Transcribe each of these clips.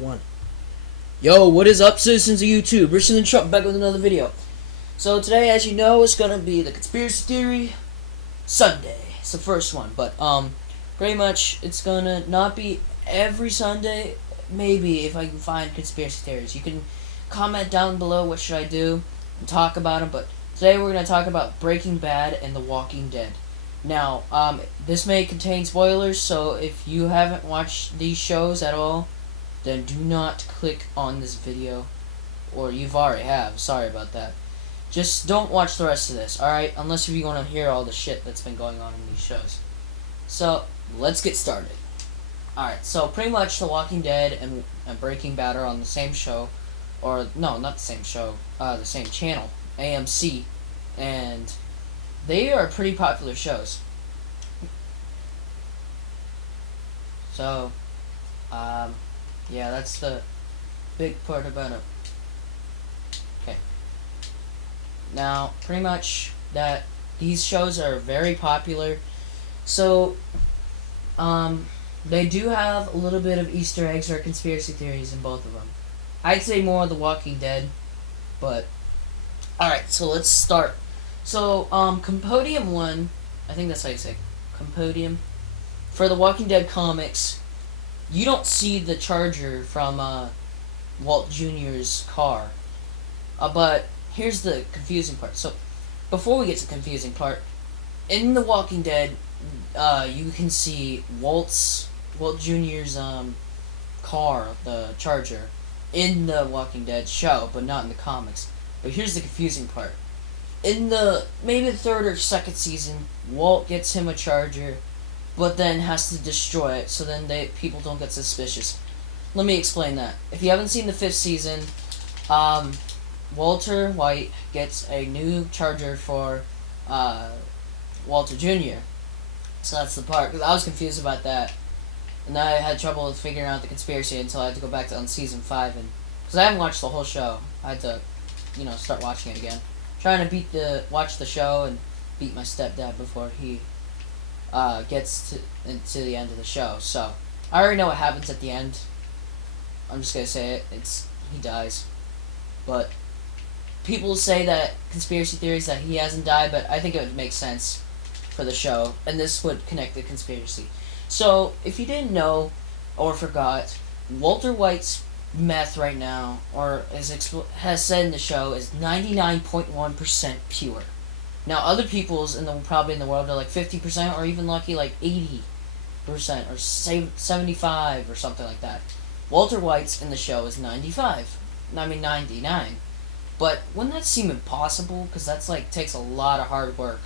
1. Yo, what is up, citizens of YouTube? Richard and Trump back with another video. So today, as you know, it's gonna be the Conspiracy Theory Sunday. It's the first one, but pretty much it's gonna not be every Sunday. Maybe if I can find conspiracy theories, you can comment down below what should I do and talk about them. But today we're gonna talk about Breaking Bad and The Walking Dead. Now, this may contain spoilers, so if you haven't watched these shows at all, then do not click on this video, or you've already have. Sorry about that. Just don't watch the rest of this, alright? Unless you want to hear all the shit that's been going on in these shows. So, let's get started. Alright, so pretty much The Walking Dead and Breaking Bad are on the same show, or, no, not the same show, the same channel, AMC, and they are pretty popular shows. So, yeah, that's the big part about it. Okay. Now, pretty much that these shows are very popular. So, they do have a little bit of Easter eggs or conspiracy theories in both of them. I'd say more The Walking Dead, but alright, so let's start. So, Compodium 1, I think that's how you say it, Compodium, for The Walking Dead comics, you don't see the charger from Walt Jr.'s car. But here's the confusing part. So, before we get to the confusing part, in The Walking Dead, you can see Walt Jr.'s car, the charger, in the Walking Dead show, but not in the comics. But here's the confusing part. In the maybe the third or second season, Walt gets him a charger, but then has to destroy it, so then people don't get suspicious. Let me explain that. If you haven't seen the 5th season, Walter White gets a new charger for Walter Jr. So that's the part, because I was confused about that, and I had trouble with figuring out the conspiracy until I had to go back to on season 5, and because I haven't watched the whole show, I had to, start watching it again. Trying to watch the show and beat my stepdad before he gets into the end of the show. So I already know what happens at the end. I'm just gonna say it. He dies. But people say that conspiracy theories that he hasn't died, but I think it would make sense for the show, and this would connect the conspiracy. So if you didn't know or forgot, Walter White's meth right now, or has said in the show, is 99.1% pure. Now, other people's probably in the world are like 50%, or even lucky like 80%, or say 75, or something like that. Walter White's in the show is 99. But wouldn't that seem impossible? Because that's like takes a lot of hard work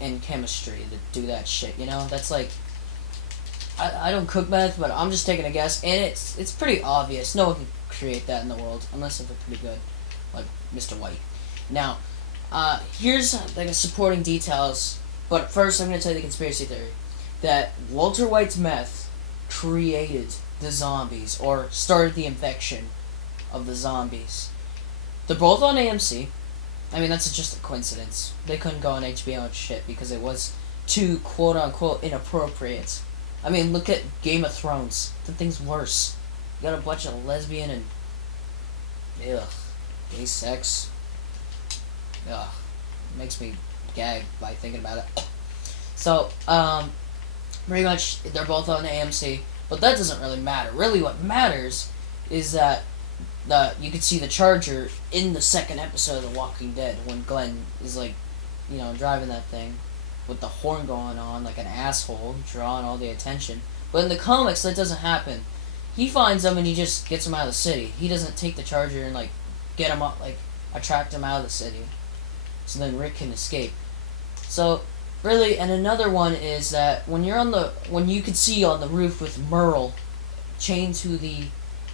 and chemistry to do that shit. That's like I don't cook meth, but I'm just taking a guess, and it's pretty obvious. No one can create that in the world unless they're pretty good, like Mr. White. Now, here's like a supporting details, but first I'm going to tell you the conspiracy theory that Walter White's meth created the zombies, or started the infection of the zombies. They're both on AMC. I mean, that's just a coincidence. They couldn't go on HBO and shit because it was too quote-unquote inappropriate. I mean, look at Game of Thrones. The thing's worse. You got a bunch of lesbian and gay sex. Ugh, makes me gag by thinking about it. So, pretty much they're both on AMC, but that doesn't really matter. Really, what matters is that you could see the charger in the second episode of The Walking Dead when Glenn is like, driving that thing with the horn going on like an asshole, drawing all the attention. But in the comics, that doesn't happen. He finds them and he just gets them out of the city. He doesn't take the charger and like get them up, like attract them out of the city, so then Rick can escape. So really, and another one is that when you could see on the roof with Merle chained to the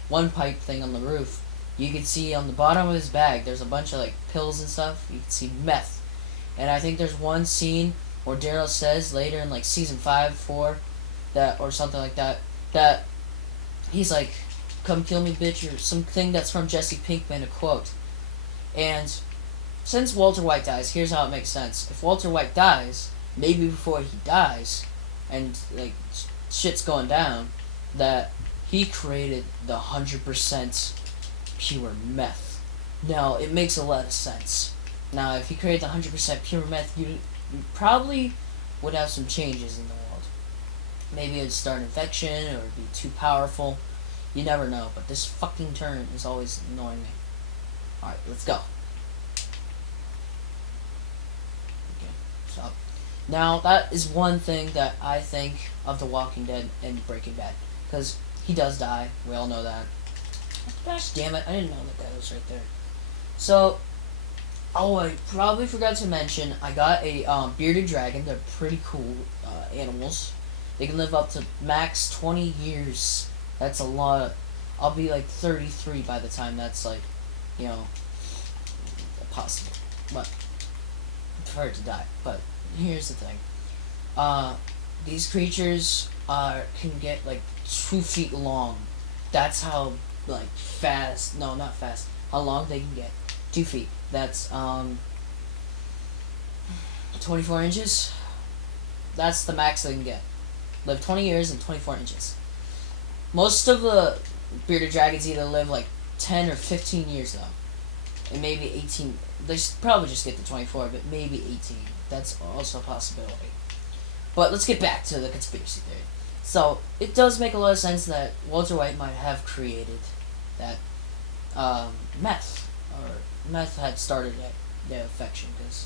one pipe thing on the roof, you could see on the bottom of his bag there's a bunch of like pills and stuff. You can see meth, and I think there's one scene where Daryl says later in like season 5, 4, that or something like that, that he's like, "Come kill me, bitch," or something that's from Jesse Pinkman, a quote. And since Walter White dies, here's how it makes sense. If Walter White dies, maybe before he dies, and like shit's going down, that he created the 100% pure meth. Now, it makes a lot of sense. Now, if he created the 100% pure meth, you probably would have some changes in the world. Maybe it'd start an infection, or it'd be too powerful. You never know, but this fucking turn is always annoying me. Alright, let's go. Okay, so now that is one thing that I think of The Walking Dead and Breaking Bad. Because he does die, we all know that. Gosh damn it, I didn't know that guy was right there. So, oh, I probably forgot to mention, I got a bearded dragon. They're pretty cool animals. They can live up to max 20 years. That's a lot. I'll be like 33 by the time that's like, you know, possible. But I prefer to die. But here's the thing. These creatures can get like 2 feet long. That's how like fast. No, not fast. How long they can get. 2 feet. That's 24 inches. That's the max they can get. Live 20 years and 24 inches. Most of the bearded dragons either live like 10 or 15 years though. And maybe 18. They probably just get to 24, but maybe 18. That's also a possibility. But let's get back to the conspiracy theory. So, it does make a lot of sense that Walter White might have created that meth. Or meth had started the infection, because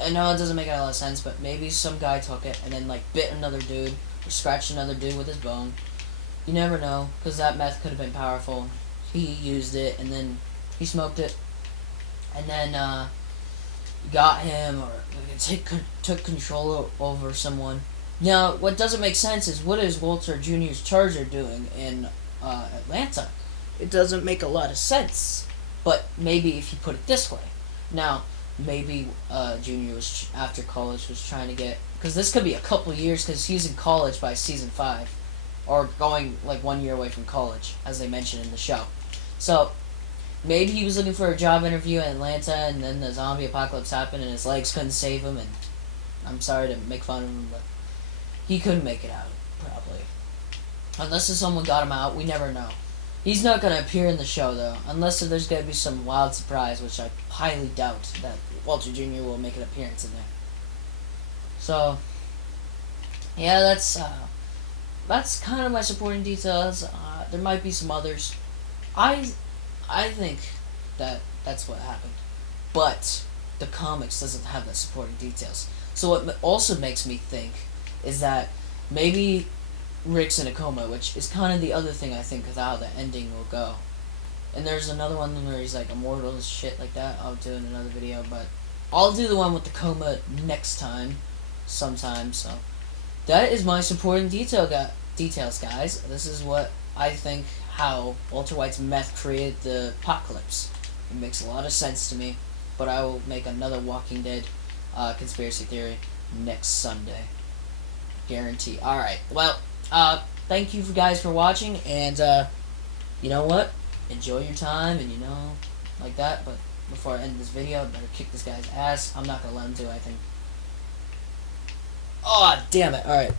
I know it doesn't make a lot of sense, but maybe some guy took it and then like bit another dude or scratched another dude with his bone. You never know, because that meth could have been powerful. He used it and then he smoked it, and then got him or took control over someone. Now, what doesn't make sense is, what is Walter Jr.'s Charger doing in Atlanta? It doesn't make a lot of sense. But maybe if you put it this way. Now, maybe Junior was, after college, was trying to get... Because this could be a couple years, because he's in college by season 5. Or going, like, 1 year away from college, as they mentioned in the show. So, maybe he was looking for a job interview in Atlanta, and then the zombie apocalypse happened, and his legs couldn't save him, and I'm sorry to make fun of him, but he couldn't make it out, probably. Unless someone got him out, we never know. He's not going to appear in the show, though, unless there's going to be some wild surprise, which I highly doubt that Walter Jr. will make an appearance in there. So, yeah, that's kind of my supporting details. There might be some others. I think that that's what happened. But the comics doesn't have that supporting details. So what also makes me think is that maybe Rick's in a coma, which is kind of the other thing I think of how the ending will go. And there's another one where he's like immortal and shit like that. I'll do in another video, but I'll do the one with the coma next time, sometime. So that is my supporting details, guys. This is what I think how Walter White's meth created the apocalypse. It makes a lot of sense to me, but I will make another Walking Dead conspiracy theory next Sunday. Guarantee. Alright, well, thank you guys for watching, and, you know what? Enjoy your time, and, you know, like that, but before I end this video, I better kick this guy's ass. I'm not gonna let him do anything. Oh, damn it. Alright.